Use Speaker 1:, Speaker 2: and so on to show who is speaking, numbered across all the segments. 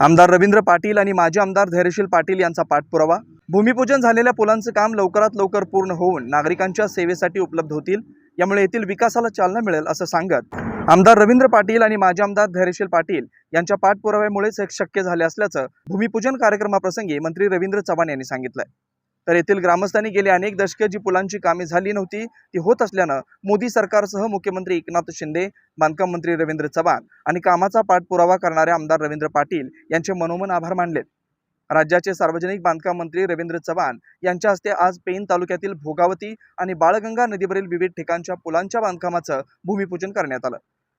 Speaker 1: आमदार रवींद्र पाटील आणि माजी आमदार धैर्यशील पाटील यांचा पाठपुरावा. भूमिपूजन झालेल्या पुलांचं काम लवकरात लवकर पूर्ण होऊन नागरिकांच्या सेवेसाठी उपलब्ध होतील. यामुळे येथील विकासाला चालना मिळेल असं सांगत आमदार रवींद्र पाटील आणि माजी आमदार धैर्यशील पाटील यांच्या पाठपुराव्यामुळेच हे शक्य झाले असल्याचं भूमिपूजन कार्यक्रमाप्रसंगी मंत्री रवींद्र चव्हाण यांनी सांगितलंय. तर येथील ग्रामस्थांनी गेली अनेक दशके जी पुलांची कामे झाली नव्हती ती होत असल्यानं मोदी सरकारसह मुख्यमंत्री एकनाथ शिंदे बांधकाम मंत्री रवींद्र चव्हाण आणि कामाचा पाठपुरावा करणारे आमदार रवींद्र पाटील यांचे मनोमन आभार मानलेत. राज्याचे सार्वजनिक बांधकाम मंत्री रवींद्र चव्हाण यांच्या हस्ते आज पेन तालुक्यातील भोगावती आणि बाळगंगा नदीवरील विविध ठिकाणच्या पुलांच्या बांधकामाचं भूमिपूजन करण्यात आलं.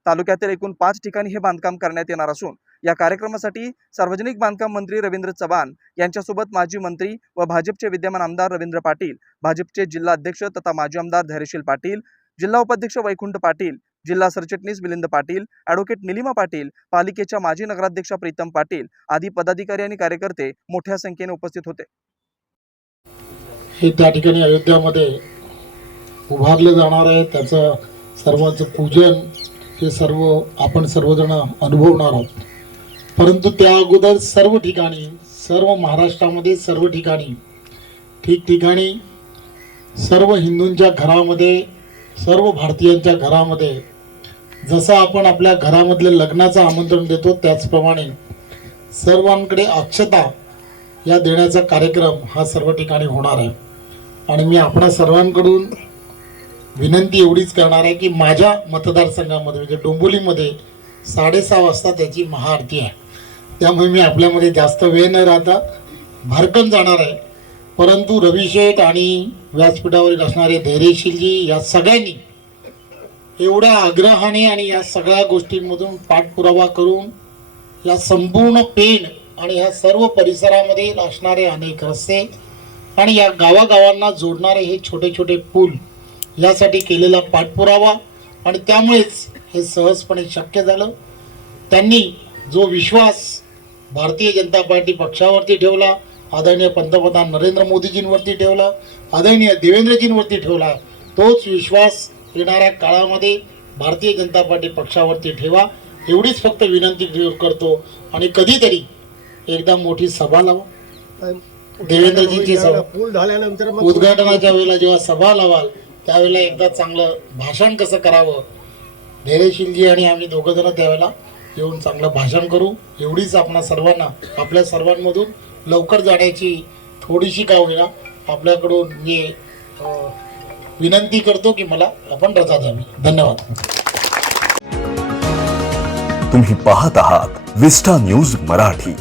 Speaker 1: तालुक्यातील एकूण पाच ठिकाणी हे बांधकाम करण्यात येणार असून या कार्यक्रमासाठी सार्वजनिक बांधकाम मंत्री रवींद्र चव्हाण यांच्यासोबत माजी मंत्री व भाजपचे विद्यमान आमदार रवींद्र पाटील भाजपचे जिल्हा अध्यक्ष तथा माजी आमदार धैर्यशील पाटील जिल्हा उपाध्यक्ष वैकुंठ पाटील जिल्हा सरचिटणीस मिलिंद पाटील ॲडव्होकेट निलिमा पाटील पालिकेच्या माजी नगराध्यक्षा प्रीतम पाटील आदी पदाधिकारी आणि कार्यकर्ते मोठ्या संख्येने उपस्थित होते.
Speaker 2: हे त्या ठिकाणी अयोध्यामध्ये उभारले जाणार आहे. त्याचं सर्वांचं पूजन हे सर्व आपण सर्वजण अनुभवणार आहोत. परंतु त्या अगोदर सर्व ठिकाणी सर्व महाराष्ट्रामध्ये सर्व ठिकाणी ठिकठिकाणी सर्व हिंदूंच्या घरामध्ये सर्व भारतीयांच्या घरामध्ये जसं आपण आपल्या घरामधले लग्नाचं आमंत्रण देतो त्याचप्रमाणे सर्वांकडे अक्षता या देण्याचा कार्यक्रम हा सर्व ठिकाणी होणार आहे. आणि मी आपणा सर्वांकडून विनंती एवढीच करणार आहे की माझ्या मतदारसंघामध्ये म्हणजे डोंबोलीमध्ये साडेसहा वाजता त्याची महाआरती आहे. त्यामुळे मी आपल्यामध्ये जास्त वेळ न राहता भरकन जाणार आहे. परंतु रवी शेठ आणि व्यासपीठावरील असणारे धैर्यशीलजी या सगळ्यांनी एवढ्या आग्रहाने आणि या सगळ्या गोष्टींमधून पाठपुरावा करून या संपूर्ण पेन आणि ह्या सर्व परिसरामध्ये असणारे अनेक रस्ते आणि या गावागावांना जोडणारे हे छोटे छोटे पूल यासाठी केलेला पाठपुरावा आणि त्यामुळेच हे सहजपणे शक्य झालं. त्यांनी जो विश्वास भारतीय जनता पार्टी पक्षावरती ठेवला आदरणीय पंतप्रधान नरेंद्र मोदीजींवरती ठेवला आदरणीय देवेंद्रजींवरती ठेवला तोच विश्वास येणाऱ्या काळामध्ये भारतीय जनता पार्टी पक्षावरती ठेवा एवढीच फक्त विनंती करतो आणि कधीतरी एकदा मोठी सभा लावा. देवेंद्रजींची सभा. उद्घाटनाच्या वेळेला जेव्हा सभा लावाल त्यावेळेला एकदा चांगलं भाषण कसं करावं? धैर्यशीलजी आणि आम्ही दोघं जण त्यावेळेला येऊन चांगलं भाषण करू. एवढीच आपणा सर्वांना आपल्या सर्वांमधून लवकर जाण्याची थोडीशी का होईना आपल्याकडून मी विनंती करतो की मला आपण रजा द्यावी. धन्यवाद.
Speaker 3: तुम्ही पाहत आहात विस्टा न्यूज मराठी.